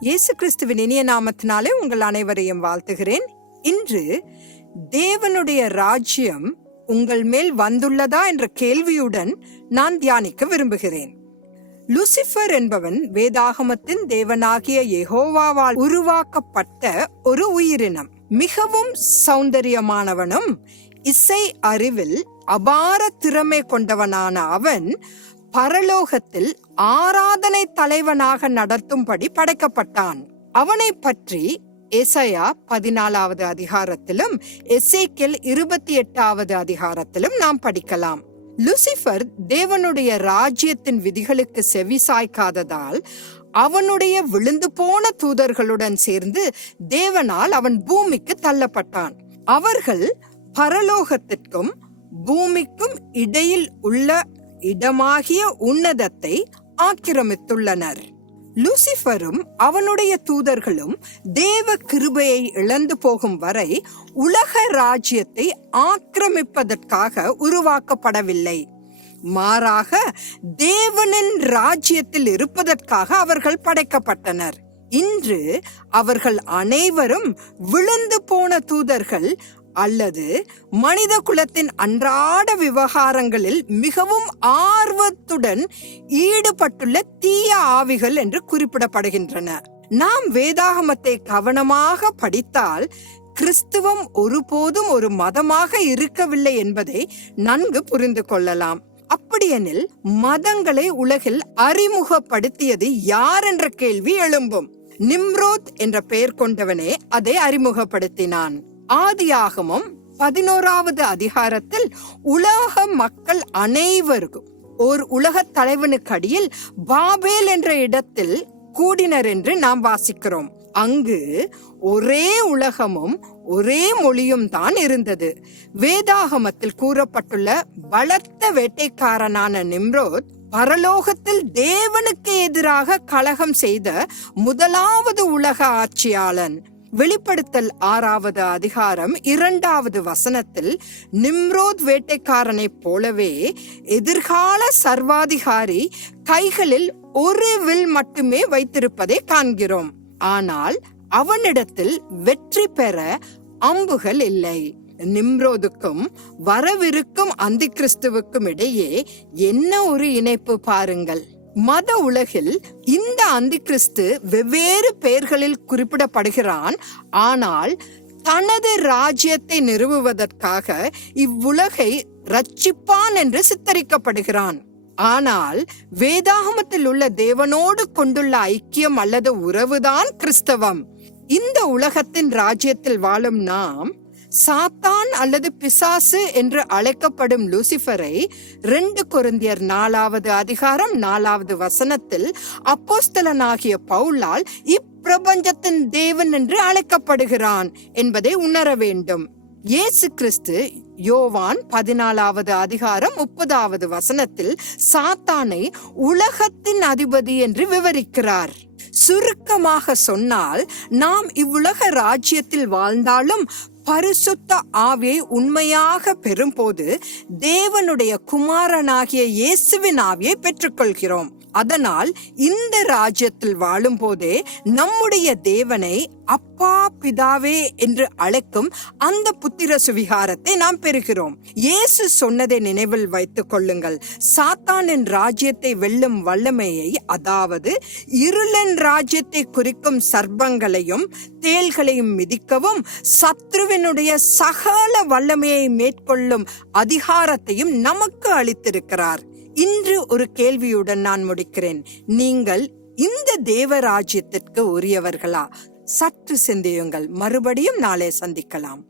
இயேசு கிறிஸ்துவின் இனிய நாமத்தினாலே உங்கள் அனைவரையும் வாழ்த்துகிறேன். இன்று தேவனுடைய ராஜ்யம் உங்கள் மேல் வந்துள்ளதா என்ற கேள்வியுடன் நான் தியானிக்க விரும்புகிறேன். லூசிஃபர் என்பவன் வேதாகமத்தின் தேவனாகிய எகோவாவால் உருவாக்கப்பட்ட ஒரு உயிரினம். மிகவும் சௌந்தரியமானவனும் இசை அறிவில் அபார திறமை கொண்டவனான அவன் பரலோகத்தில் ஆராதனை தலைவனாக நடத்தும்படி படைக்கப்பட்டான். அவனை பற்றி எசையா பதினாலாவது அதிகாரத்திலும் எசேக்கில் இருபத்தி எட்டாவது அதிகாரத்திலும் நாம் படிக்கலாம். லுசிஃபர் தேவனுடைய ராஜ்யத்தின் விதிகளுக்கு செவி சாய்க்காததால் அவனுடைய விழுந்து போன தூதர்களுடன் சேர்ந்து தேவனால் அவன் பூமிக்கு தள்ளப்பட்டான். அவர்கள் பரலோகத்திற்கும் பூமிக்கும் இடையில் உள்ள இடமாகிய உன்னதத்தை ஆக்கிரமித்துள்ளனர். லூசிஃபரும் அவனுடைய தூதர்களும் தேவ கிருபையை இழந்து போகும் வரை உலக ராஜ்யத்தை ஆக்கிரமிப்பதற்காக உருவாக்கப்படவில்லை. மாறாக தேவனின் ராஜ்யத்தில் இருப்பதற்காக அவர்கள் படைக்கப்பட்டனர். இன்று அவர்கள் அனைவரும் விழுந்து போன தூதர்கள் அல்லது மனித குலத்தின் அன்றாட விவகாரங்களில் மிகவும் ஆர்வத்துடன் ஈடுபட்டுள்ள தீய ஆவிகள் என்று குறிப்பிடப்படுகின்றன. நாம் வேதாகமத்தை கவனமாக படித்தால் கிறிஸ்துவம் ஒருபோதும் ஒரு மதமாக இருக்கவில்லை என்பதை நன்கு புரிந்து கொள்ளலாம். அப்படியெனில் மதங்களை உலகில் அறிமுகப்படுத்தியது யார் என்ற கேள்வி எழும்பும். நிம்ரோத் என்ற பெயர் கொண்டவனே அதை அறிமுகப்படுத்தினான். ஆதியாகமம் பதினோராவது அதிகாரத்தில் உலக மக்கள் அனைவருக்கும் ஓர் உலக தலைவனுக்கடியில் பாபேல் என்ற இடத்தில் கூடினர் என்று நாம் வாசிக்கிறோம். அங்கு ஒரே உலகமும் ஒரே மொழியும் தான் இருந்தது. வேதாகமத்தில் கூறப்பட்டுள்ள பலத்த வேட்டைக்காரனான நிம்ரோத் பரலோகத்தில் தேவனுக்கு எதிராக கலகம் செய்த முதலாவது உலக ஆட்சியாளன். வெளிப்படுத்தல் ஆறாவது அதிகாரம் இரண்டாவது வசனத்தில் நிம்ரோத் வேட்டைக்காரனைப் போலவே எதிர்கால சர்வாதிகாரி கைகளில் ஒரு வில் மட்டுமே வைத்திருப்பதை காண்கிறோம். ஆனால் அவனிடத்தில் வெற்றி பெற அம்புகள் இல்லை. நிம்ரோதுக்கும் வரவிருக்கும் அந்தி கிறிஸ்துவுக்கும் இடையே என்ன ஒரு இணைப்பு பாருங்கள். மத உலகில் இந்த அந்தி கிறிஸ்து வெவ்வேறு பெயர்களில் குறிப்பிடப்படுகிறான். ஆனால் தனது ராஜ்யத்தை நிறுவுவதற்காக இவ்வுலகை ரட்சிப்பான் என்று சித்தரிக்கப்படுகிறான். ஆனால் வேதாகமத்தில் உள்ள தேவனோடு கொண்டுள்ள ஐக்கியம் அல்லது உறவுதான் கிறிஸ்தவம். இந்த உலகத்தின் ராஜ்யத்தில் வாழும் நாம் சாத்தான் அல்லது பிசாசு என்று அழைக்கப்படும் லூசிஃபரை ரெண்டு குருந்தியர் நாலாவது அதிகாரம் நாலாவது வசனத்தில் அப்போஸ்தலனாகிய பவுலால் இப்பிரபஞ்சத்தின் தேவன் என்று அழைக்கப்படுகிறான் என்பதை உணர வேண்டும். இயேசு கிறிஸ்து யோவான் பதினாலாவது அதிகாரம் முப்பதாவது வசனத்தில் சாத்தானை உலகத்தின் அதிபதி என்று விவரிக்கிறார். சுருக்கமாக சொன்னால் நாம் இவ்வுலக ராஜ்யத்தில் வாழ்ந்தாலும் பரிசுத்த ஆவியை உண்மையாக பெறும்போது தேவனுடைய குமாரனாகிய இயேசுவின் ஆவியை பெற்றுக்கொள்கிறோம். அதனால் இந்த ராஜ்யத்தில் வாழும் போதே நம்முடைய தேவனை அப்பா பிதாவே என்று அழைக்கும் அந்த புத்திர சுவிகாரத்தை நாம் பெறுகிறோம். இயேசு சொன்னதை நினைவில் வைத்துக் கொள்ளுங்கள். சாத்தானின் ராஜ்யத்தை வெல்லும் வல்லமையை அதாவது இருளன் ராஜ்யத்தை குறிக்கும் சர்ப்பங்களையும் தேள்களையும் மிதிக்கவும் சத்ருவினுடைய சகல வல்லமையை மேற்கொள்ளும் அதிகாரத்தையும் நமக்கு அளித்திருக்கிறார். இன்று ஒரு கேள்வியுடன் நான் முடிக்கிறேன். நீங்கள் இந்த தேவராஜ்யத்திற்கு உரியவர்களா? சற்று சிந்தியுங்கள். மறுபடியும் நாளை சந்திக்கலாம்.